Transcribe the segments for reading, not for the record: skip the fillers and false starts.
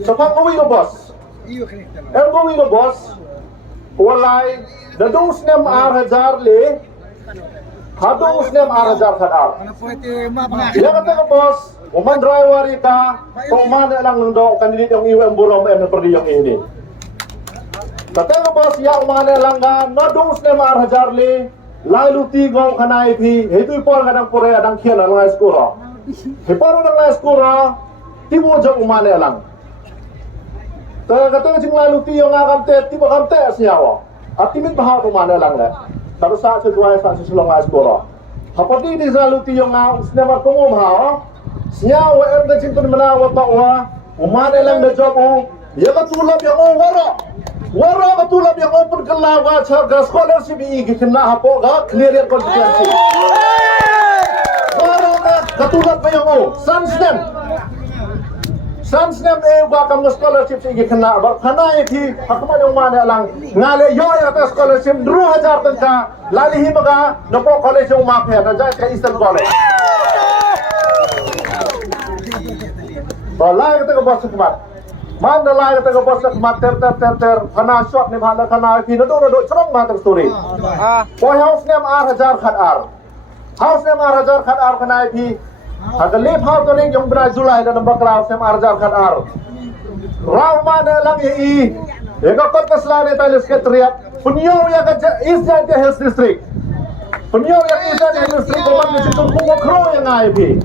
Sepak kawi ke bos. Kawi ke bos. Walai, dadung snem ar le. Hadung snem ar kadar. Dia kata ke bos, uman driver ita, uman lang nando kandidat yang iwan burom perdi yang ini. Kata ke bos, ya uman lang ga, nadung snem ar le. Lalu tiga kanai pi, itu ipor kadang pore adang kian lang skora. Ipor lang skora, tibo jauh umane lang. Kata jing lalu tiga ngakam te, tiba kam te senyawa. Atimit bahau umane lang le. Kalau saat sesuai saat sesuai lang skora. Apati di lalu tiga ngak, senyawa kamu bahau. Senyawa jing tu menawa tawa, umane lang de jobu. Ya katulap yang wara. Wara katulap yang open kelawa charga scholarship ini kena hapo ga clear yang konstitusi. Wara katulap yang Sunstem ba kam scholarship ini kena bar kena itu hakma yang mana lang ngale yo ya ta scholarship 2000 tangka lalihi baga nopo college yang maaf ya na ke Eastern College. Balai kita ke bos kumat. Mana lai kata ke bos mak ter kana shot ni bhala kana ki nado cerong mater story. Boy house nem ar house nem ar kana ki agalip house to ning yung Brazilai dan bakla house nem ar raw mana lang ye ega kot slane talis ke triat punyo ya ke East Jaya Hills District. Punyo ya East Jaya Hills District ko man situ ko kro yang ai pi.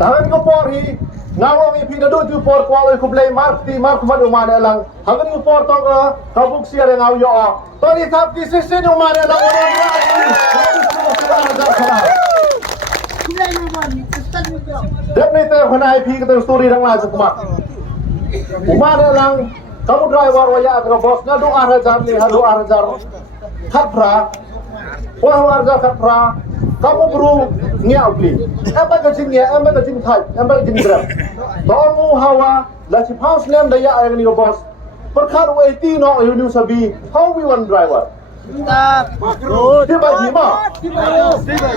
Tahan ko porhi ngawang ipi na do por kwalo ko play mark man umane lang hagan yung por to kabuk siya ng awyo to ni tap decision umane lang definitely kana ipi ka story lang la sa kumak umane lang kamu driver waya ka boss na do arajar ni halo arajar khapra arajar khapra kamu bro ngiau beli apa kecing thai apa kecing grab kamu hawa la si house nem daya yang ni bos perkar wait no you sabi how we one driver tiba tiba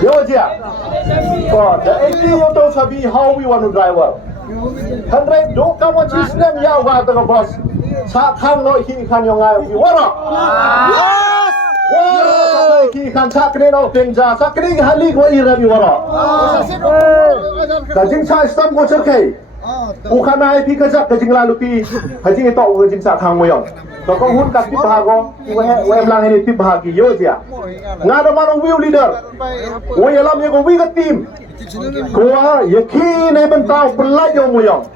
yo dia oh the 80 auto sabi how we one driver handrai do kamu system ya wa ta bos sa khang no hi khan yo ngai wara ki kan sakne no tenja sakne hali ko irabi wara kajing sa stam ko cerkai ukana ai pi kajak kajing lalu pi hajing to kajing sa khang moyong to ko hun ka pi bahago we lang ini pi bahagi yo dia ngada manong view leader we alam ye ko wi ka team ko ya ki ne bentau pelaj yo moyong